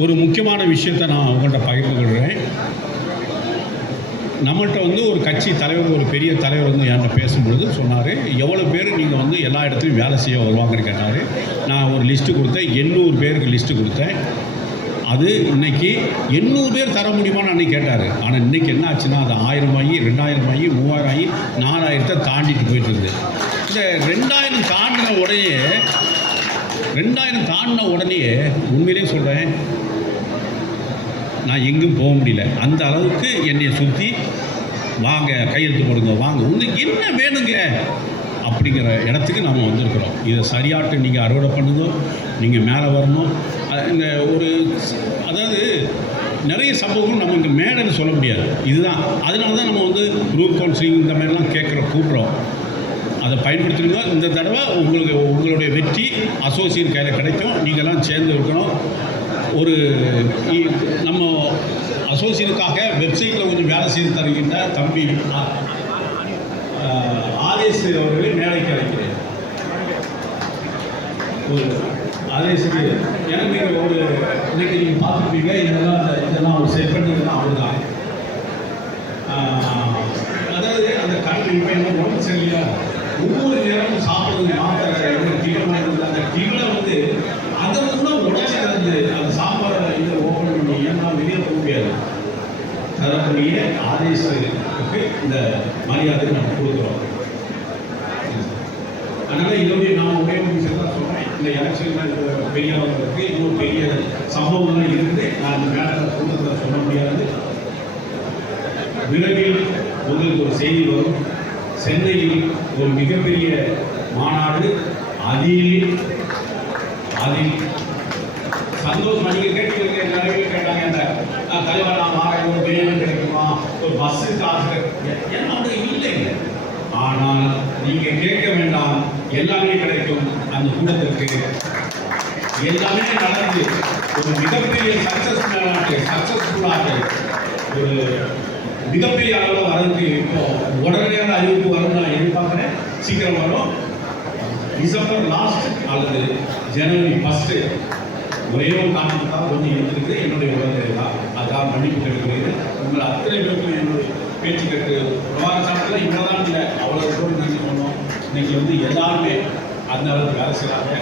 ஒரு முக்கியமான விஷயத்தை நான் உங்கள்கிட்ட பகிர்ந்து கொள்கிறேன் நம்மள்கிட்ட வந்து ஒரு கட்சி தலைவர் ஒரு பெரிய தலைவர் வந்து என்கிட்ட பேசும்பொழுது சொன்னார் எவ்வளோ பேர் நீங்கள் வந்து எல்லா இடத்துலையும் வேலை செய்ய வருவாங்கன்னு கேட்டார். நான் ஒரு லிஸ்ட்டு கொடுத்தேன் எண்ணூறு பேருக்கு லிஸ்ட்டு கொடுத்தேன். அது இன்னைக்கு எண்ணூறு பேர் தர முடியுமான்னு அன்னைக்கு கேட்டார். ஆனால் இன்னைக்கு என்ன ஆச்சுன்னா அது ஆயிரம் ஆகி ரெண்டாயிரம் ஆகி மூவாயிரம் ஆகி நாலாயிரத்தை தாண்டிட்டு போயிட்டு இருக்குது இந்த ரெண்டாயிரம் தாண்டின உடனே ரெண்டாயிரம் தாண்டின உடனே உண்மையிலே சொல்கிறேன் நான் எங்கும் போக முடியல. அந்த அளவுக்கு என்னை சுற்றி வாங்க கையெழுத்து போடுங்க வாங்க உங்களுக்கு என்ன வேணுங்க? அப்படிங்கிற இடத்துக்கு நாம் வந்திருக்கிறோம். இதை சரியாட்டு நீங்கள் அறுவடை பண்ணுங்க நீங்கள் மேலே வரணும். இந்த ஒரு அதாவது நிறைய சம்பவங்கள் நம்ம இங்கே மேடைன்னு சொல்ல முடியாது. இதுதான். அதனால தான் நம்ம வந்து குரூப் கவுன்சிலிங் இந்த மாதிரிலாம் கேட்குற கூப்பிட்றோம். அதை பயன்படுத்திடுங்க இந்த தடவை உங்களுக்கு உங்களுடைய வெற்றி அசோசியேட் கையில் கிடைக்கும். நீங்கள்லாம் சேர்ந்து இருக்கணும். ஒரு நம்ம அசோசியேட்டுக்காக வெப்சைட்டில் கொஞ்சம் வேலை செய்து தருகின்ற தம்பி ஆதேஷ் அவர்களை மேடைக்கு அழைக்கிறேன். ஒரு ஆதேஷுக்கு எனக்கு நீங்கள் ஒரு இன்னைக்கு நீங்கள் பார்த்துருப்பீங்க. இதெல்லாம் இதெல்லாம் அவர் செட் பண்ணதுலாம் அவர் தான் அதாவது அந்த கல்வி இப்போ ஒவ்வொரு நேரமும் சாப்பிடுறது மாத்திரை என்ன அந்த டிஃபனை வந்து அதை கூட உடச்சி வந்து அந்த சாப்பாடை இதை ஓப்பன் பண்ணி ஏன்னா வெளியே போக முடியாது. தரக்கூடிய ஆதேசத்துக்கு இந்த மரியாதை நம்ம கொடுக்குறோம். அதனால இதோடைய நான் ஒரே தான் சொல்றேன். இந்த எலெக்ஷன் பெரியவங்களுக்கு இன்னும் பெரிய சம்பவங்கள்லாம் இருந்து நான் இந்த மேலே கூட்டத்தில் சொல்ல முடியாது. விரைவில் உங்களுக்கு ஒரு செய்தி வரும். சென்னையில் ஒரு மிகப்பெரிய மாநாடு. அதில் அதில் சந்தோஷ் நீங்கள் கேட்டீங்க நிறைய பேர் கேட்டாங்க இந்த தலைவர் நான் வாரேன் ஒரு பிரியாணி கிடைக்குமா? ஒரு பஸ்ஸு காசு எ- என்னோட இல்லைங்க ஆனால் நீங்கள் கேட்க வேண்டாம். எல்லாமே கிடைக்கும். அந்த கூட்டத்திற்கு எல்லாமே நடந்து ஒரு மிகப்பெரிய சக்சஸ்ஃபுல்லாக சக்சஸ்ஃபுல்லாக ஒரு மிகப்பெரிய அளவில் வரதுக்கு இப்போ உடனடியான அறிவிப்பு வரும் நான் எதிர்பார்க்குறேன். சீக்கிரம் வரும். டிசம்பர் லாஸ்ட் அல்லது ஜனவரி ஃபஸ்ட்டு ஒரே ஒரு காரணத்துக்காக கொஞ்சம் இருந்திருக்கு என்னுடைய உடனே தான். அதான் மன்னிப்பு கேட்கிறேன் உங்கள் அத்தனை பேருக்கும் என்னுடைய பேச்சு கேட்டு பிரபாகர சாப்பிட்டல இவ்வளோதான் இல்லை. அவ்வளோ தூரம் நாங்கள் சொன்னோம் இன்னைக்கு வந்து எல்லாருமே அந்த அளவுக்கு வேலை செய்கிறாங்க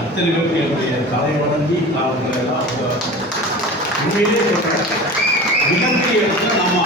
அத்தனை பேருக்கு என்னுடைய தலை வணங்கி நான் உங்களை எல்லாம் உண்மையிலே சொல்கிறேன் மிகப்பெரிய இடத்துல நம்ம